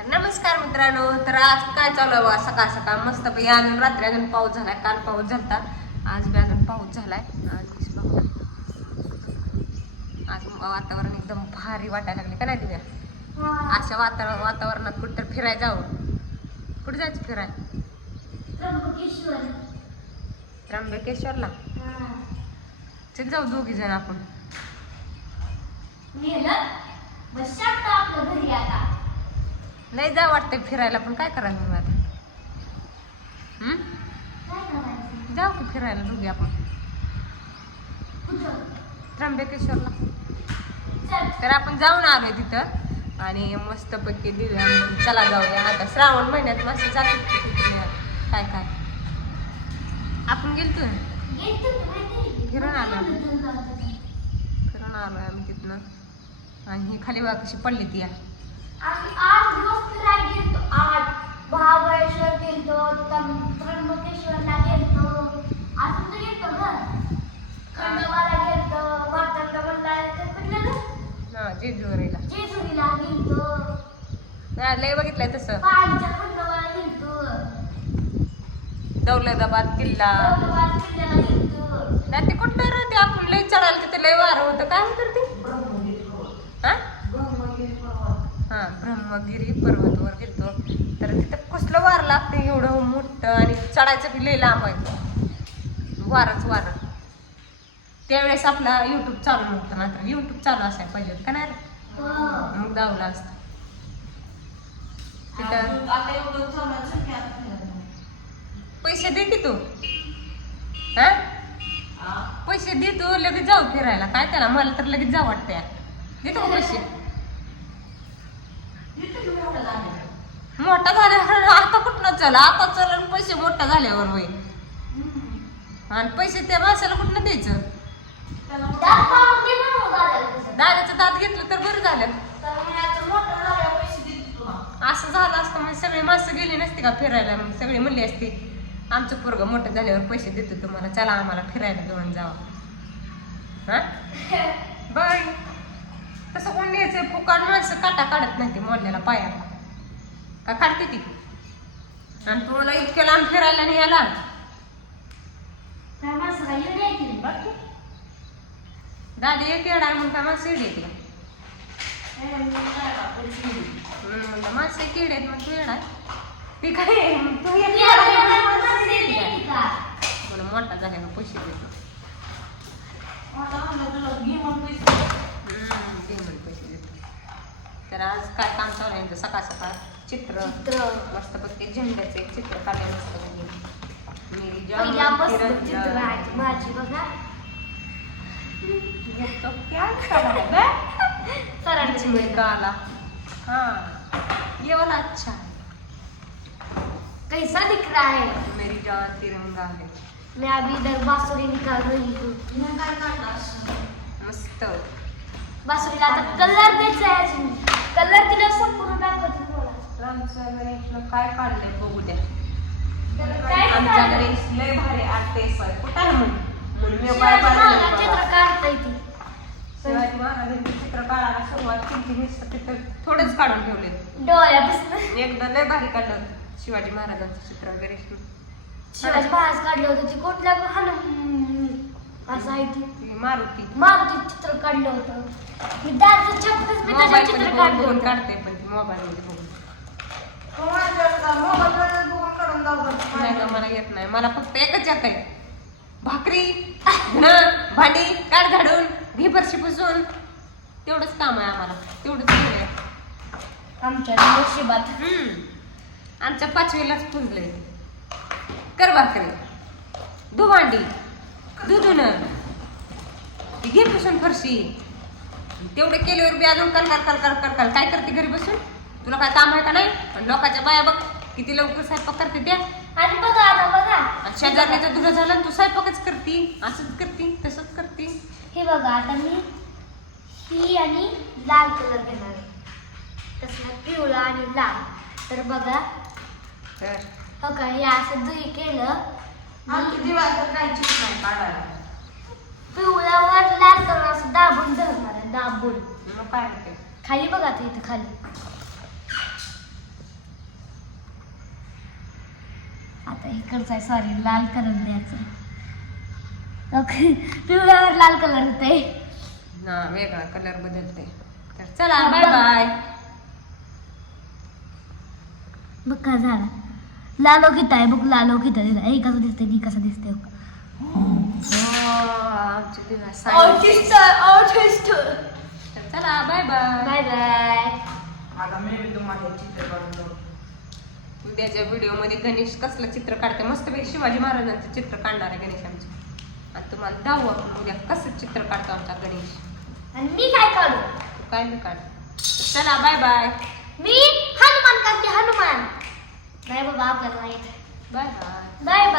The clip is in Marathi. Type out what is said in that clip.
तर नमस्कार मित्रांनो तर आज काय चालू आहे बा सकाळ सकाळ मस्त पैकी अजून रात्री अजून पाऊस झालाय काल पाऊस झालता आज बी अजून पाऊस झालाय. आज वातावरण एकदम भारी वाटायला लागले का नाही दिव्या? अशा वातावरण वातावरणात कुठं तर फिरायला जावं. कुठे जायचं फिरायला? त्र्यंबकेश्वरला? चल जाऊ दोघी जण आपण. नाही जा वाटतंय फिरायला पण काय करायचं मग आता? जाऊ की फिरायला दोघी आपण. त्र्यंबकेश्वरला. तर आपण जाऊन आलोय तिथं आणि मस्तपैकी दिव्या चला जाऊया. आता श्रावण महिन्यात मस्त जातो काय काय? आपण गेलतो? फिरून आलो फिरून आलोय आम्ही तिथनं. आणि ही खाली बघा कशी पडली ती आहे. महाबळेश्वर गेलतो त्र्यंबकेश्वरला गेलतो. अजून तर गेलतो ग खंडोबाला गेलतो वातावरणला कुठलं? हा जेजुरीला. जेजुरीला गेलतो. हा, लय बघितलंय तसं. खंडोबाला दौलताबाद किल्ला. दौलताबाद किल्ल्याला नाही ते कुठलं राहते? आपण लय चढायला तिथे लय वारं होतं. काय म्हणतात ते हा हा ब्रह्मगिरी पर्वतवर गेलतो तर तिथं कसलं वारं लागतं एवढं मोठं आणि चढायचं बी लय लांब आहे. वारच वारं. त्यावेळेस आपला युट्यूब चालू नव्हतं मात्र युट्यूब चालू असायला पाहिजे का नाही? हो. मग जाऊला असतं. पैसे दे की तू. हा? पैसे दे तू लगेच जाऊ फिरायला. काय त्याला मला तर लगेच जाऊ वाटतंय. देतो पैसे? मोठा झाल्यावर आता कुठनं चला? आता चल आणि पैसे मोठा झाल्यावर वय आणि पैसे त्या माणसाला कुठनं द्यायचं. दादाचं दात घेतलं तर बरं झालं. असं झालं असतं मग सगळी माणसं गेली नसती का फिरायला? मग सगळी म्हणली असती आमचं पोरग मोठं झाल्यावर पैसे देतो तुम्हाला. चला आम्हाला फिरायला घेऊन जावा. हा? बाय. तसं कोण न्यायचं? फुकाट माणसं काटा काढत नाही ती मोडलेला पायाला. का काढते ती? आणि तुम्हाला इतक्या लांब फिरायला नाही याला त्या माणसाला येणं आहे की नाही? दादी एक येडा मग का माणसं येडी येते माणसं एक येडे आहेत मग तू येडा आहे. ती काय तू एक ती येडा आता आहे, एवढ्या मग माणसं माणसाला येडी येते आहे. का? मला मोठा झाल्यावर पैसे देतो हम्म, दे म्हणे पैसे देतो तर आज काय काम चालू आहे? सकाळ सकाळ चित्र चित्र. मस्तपैकी झेंड्याचं एक चित्र काढलं मस्त आहे माझी बघा. है सरांची हाँ. ये वाला अच्छा. कैसा दिख रहा है? मेरी जान तिरंगा है. मैं अभी इधर बांसुरी निकाल रही हूँ। मस्त. बांसुरीला आता कलर द्यायचा आहे कलर दिला संपूर्ण दाखवते गणेशनं काय काढलंय बघू द्या. काय आमच्या? गणेश लय भारी आर्टिस्ट आहे कुठं आहे म्हणून म्हणून मी शिवाजी महाराज चित्र बाबा. काढता येते शिवाजी महाराजांची चित्र काढायला सुरुवात केली मी तिथं थोडंच काढून ठेवले डोळ्यापासून. एकदा लय भारी काढलं शिवाजी महाराजांचं चित्र वगैरे. शिवाजी महाराज काढलं होतं ते कुठल्या हनुम असं आहे ती. मारुती. मारुती चित्र काढलं होतं. मी दादाचं छपटच मी त्याच्यावर मोबाईल चित्रमध्ये काढलं बघून होतं. काढते पण मोबाईल मध्ये बघून. नाही गं, मला येत नाही. मला फक्त एकच येत आहे. भाकरी धुणं भांडी काढ झाडून घे फरशी पुसून. तेवढंच काम आहे आम्हाला. तेवढंच आहे. आमच्या नशिबात. हम्म. आमच्या पाचवीलाच पुजलंय. कर भाकरी. धु भांडी धु धुणं घे पुसून फरशी. तेवढे केल्यावर बी अजून कलकार कलकार कलकार. काय करते घरी बसून? तुला काय काम आहे का नाही? लोकांच्या बाया बघ किती लवकर स्वयंपाक करते त्या. आणि बघा आता बघा. शेजारण्याचं तुझं झालं तू स्वयंपाकच करती. असंच करती तसंच करती. हे बघा आता मी ही आणि लाल कलर घेणार तसला पिवळा आणि लाल. तर बघा. तर? हो का हे असं दुई केलं. पिवळ्यावर लाल कलर असं दाबून धरणार आहे दाबून. खाली बघा आता इथं खाली. आता इकडचा आहे सॉरी लाल कलर द्यायचा. ओके पिवळ्यावर लाल कलर होते ना वेगळा कलर बदलते तर चला बाय बाय बघ का झाला. लालो किता आहे बघ लालो किता दिला एक कसं दिसते मी कसं दिसते आमचे दिवस तर चला बाय बाय बाय बाय आता मी बी तुम्हाला चित्र. उद्याच्या व्हिडिओमध्ये गणेश कसलं चित्र काढते मस्तपैकी शिवाजी महाराजांचं चित्र काढणार आहे गणेश आमचे. आणि तुम्हाला दाऊ आपण उद्या कसं चित्र काढतो आमचा गणेश. आणि मी काय काढू? तू काय बी काढ. चला बाय बाय मी हनुमान काढते हनुमान. नाही बाबा आपल्याला माहीत बाय बाय बाय बाय